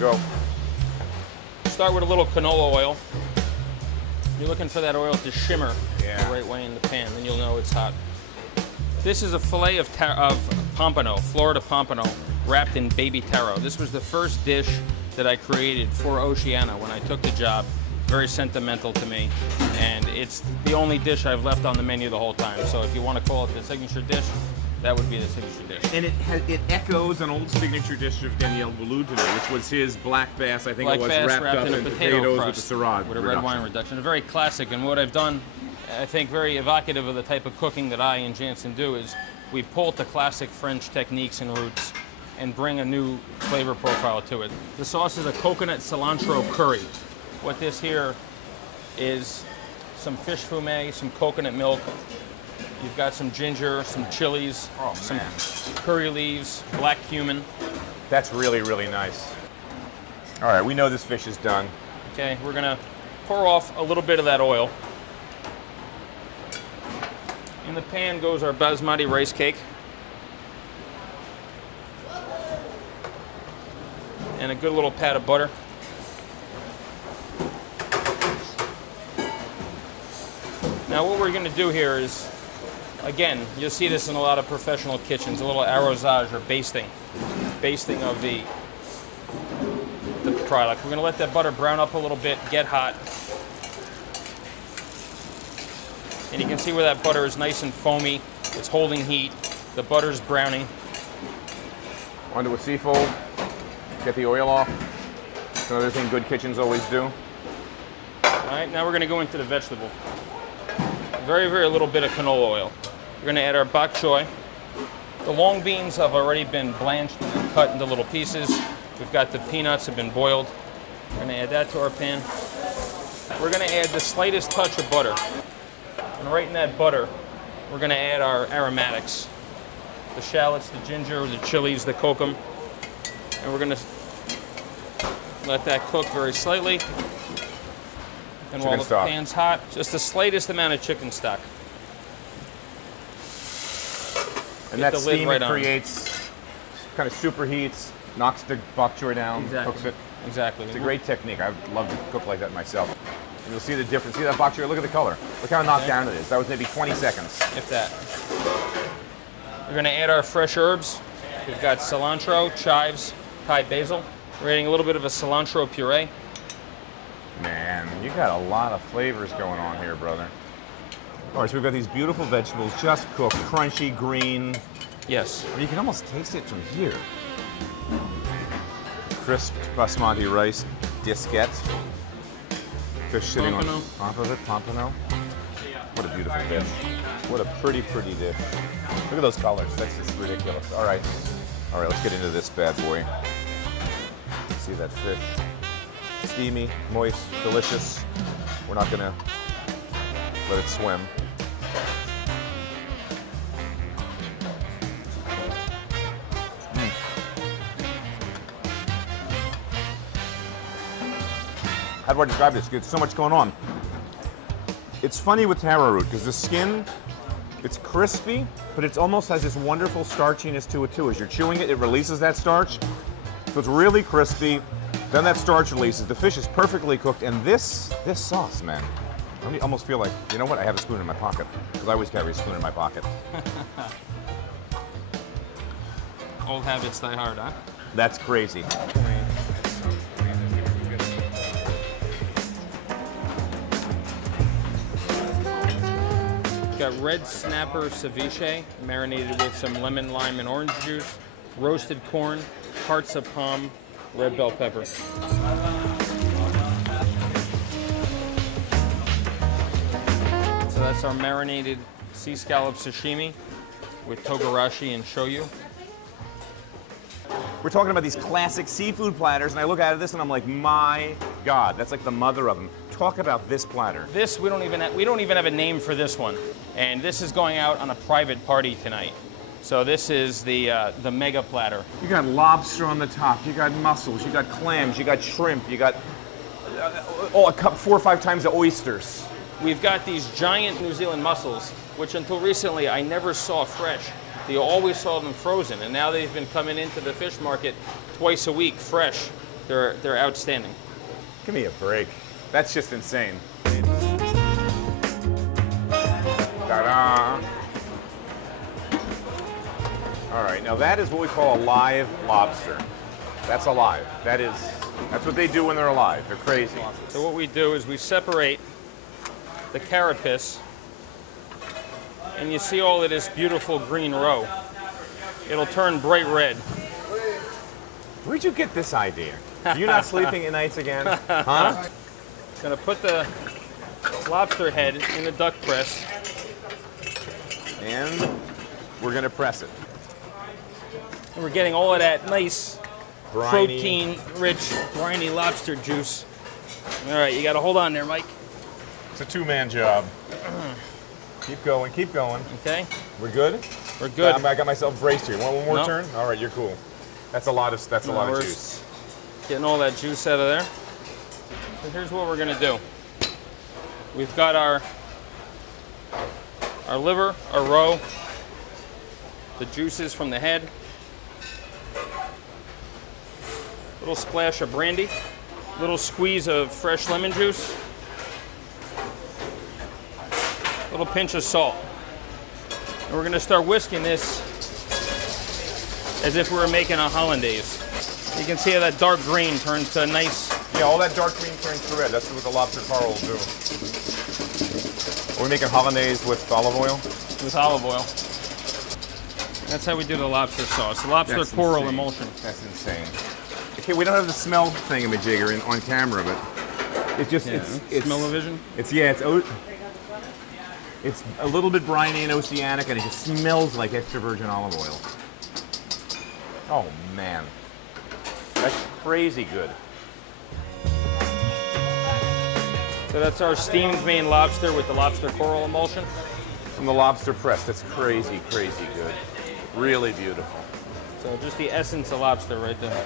Go. Start with a little canola oil. You're looking for that oil to shimmer the right way in the pan, then you'll know it's hot. This is a fillet of pompano, Florida pompano, wrapped in baby taro. This was the first dish that I created for Oceana when I took the job. Very sentimental to me, and it's the only dish I've left on the menu the whole time. So if you want to call it the signature dish, that would be the signature dish. And it echoes an old signature dish of Daniel Bouludino, which was his black bass, I think Black it was, bass wrapped up in a potato with the Syrah with a red wine reduction. A very classic, and what I've done, I think very evocative of the type of cooking that I and Jansen do, is we pull the classic French techniques and roots and bring a new flavor profile to it. The sauce is a coconut cilantro curry. What this here is some fish fumet, some coconut milk. You've got some ginger, some chilies, some curry leaves, black cumin. That's really, really nice. All right, we know this fish is done. Okay, we're gonna pour off a little bit of that oil. In the pan goes our basmati rice cake. And a good little pat of butter. Now what we're going to do here is, again, you'll see this in a lot of professional kitchens, a little arrosage or basting of the product. We're going to let that butter brown up a little bit, get hot. And you can see where that butter is nice and foamy. It's holding heat. The butter's browning. Onto a seafold. Get the oil off. It's another thing good kitchens always do. All right, now we're going to go into the vegetable. Very, very little bit of canola oil. We're going to add our bok choy. The long beans have already been blanched and cut into little pieces. We've got the peanuts have been boiled. We're going to add that to our pan. We're going to add the slightest touch of butter. And right in that butter, we're going to add our aromatics. The shallots, the ginger, the chilies, the kokum. And we're going to let that cook very slightly. And while the pan's hot, just the slightest amount of chicken stock. And that steam it creates, kind of superheats, knocks the bok choy down, cooks it. Exactly. It's a great technique. I would love to cook like that myself. And you'll see the difference. See that bok choy? Look at the color. Look how knocked down it is. That was maybe 20 seconds. If that. We're going to add our fresh herbs. We've got cilantro, chives, Thai basil. We're adding a little bit of a cilantro puree. Man, you got a lot of flavors going on here, brother. All right, so we've got these beautiful vegetables just cooked, crunchy, green. Yes. You can almost taste it from here. Crisp basmati rice, disquette. Fish sitting on top of it, pompano. What a beautiful dish. What a pretty, pretty dish. Look at those colors. That's just ridiculous. All right, let's get into this bad boy. See that fish. Steamy, moist, delicious. We're not gonna let it swim. How do I describe this? There's so much going on. It's funny with taro root because the skin, it's crispy, but it almost has this wonderful starchiness to it too. As you're chewing it, it releases that starch. So it's really crispy. Then that starch releases. The fish is perfectly cooked, and this sauce, man, I almost feel like, you know what? I have a spoon in my pocket because I always carry a spoon in my pocket. Old habits die hard, huh? That's crazy. Got red snapper ceviche, marinated with some lemon, lime, and orange juice, roasted corn, hearts of palm, red bell pepper. So that's our marinated sea scallop sashimi with togarashi and shoyu. We're talking about these classic seafood platters, and I look at this and I'm like, my God, that's like the mother of them. Talk about this platter. This, we don't even have a name for this one. And this is going out on a private party tonight. So this is the mega platter. You got lobster on the top, you got mussels, you got clams, you got shrimp, you got a cup 4 or 5 times the oysters. We've got these giant New Zealand mussels, which until recently I never saw fresh. You always saw them frozen, and now they've been coming into the fish market twice a week, fresh. They're outstanding. Give me a break. That's just insane. Ta-da! All right, now that is what we call a live lobster. That's alive. That's what they do when they're alive. They're crazy. So what we do is we separate the carapace, and you see all of this beautiful green roe. It'll turn bright red. Where'd you get this idea? You not sleeping at nights again? Huh? Gonna put the lobster head in the duck press. And we're gonna press it. And we're getting all of that nice Briny. protein-rich, briny lobster juice. All right, you gotta hold on there, Mike. It's a two-man job. Keep going, keep going. Okay. We're good? We're good. I got myself braced here. Want one more Nope. turn? All right, you're cool. That's a lot of juice. Getting all that juice out of there. So here's what we're gonna do. We've got our liver, our roe, the juices from the head, little splash of brandy, little squeeze of fresh lemon juice, little pinch of salt. And we're gonna start whisking this as if we were making a hollandaise. You can see how that dark green turns to a nice... Yeah, all that dark green turns to red. That's what the lobster coral will do. Are we making hollandaise with olive oil? With olive oil. That's how we do the lobster sauce. Lobster That's coral insane. emulsion. That's insane. Okay, we don't have the smell thingamajigger on camera, but it's just, it's smell-o-vision? It's a little bit briny and oceanic, and it just smells like extra virgin olive oil. Oh, man. That's crazy good. So that's our steamed Maine lobster with the lobster coral emulsion. From the lobster press. That's crazy, crazy good. Really beautiful. So just the essence of lobster right there.